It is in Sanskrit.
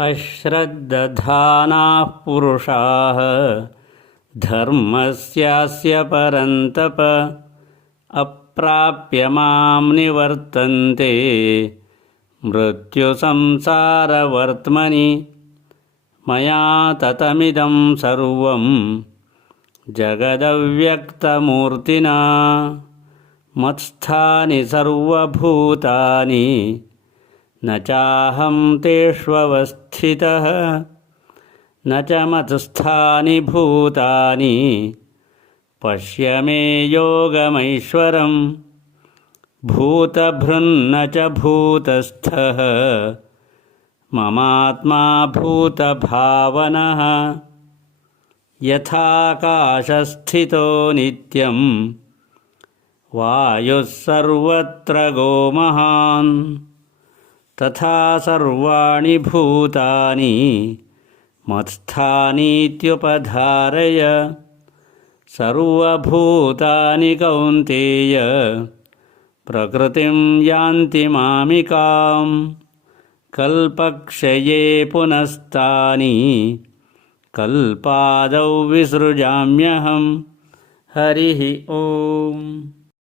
अश्रद्दधानाः पुरुषाः धर्मस्यास्य परन्तप अप्राप्य मां निवर्तन्ते। मृत्युसंसारवर्त्मनि मया ततमिदं सर्वं जगदव्यक्तमूर्तिना। मत्स्थानि सर्वभूतानि न चाहं तेष्वस्थितः न च मत्स्थानि भूतानि। पश्य मे योगमैश्वरं भूतभृन्न च भूतस्थः। ममात्मा भूतभावनः। यथाकाशस्थितो नित्यं वायुः सर्वत्र गोमहान् తథా సర్వాణి భూతాని మత్స్థానీత్యుపధారయ సర్వభూతాని కౌంతేయ ప్రకృతిం యాంతి మామికాం కల్పక్షయే పునస్తాని కల్పాదౌ విసృజామ్యహం హరి ఓం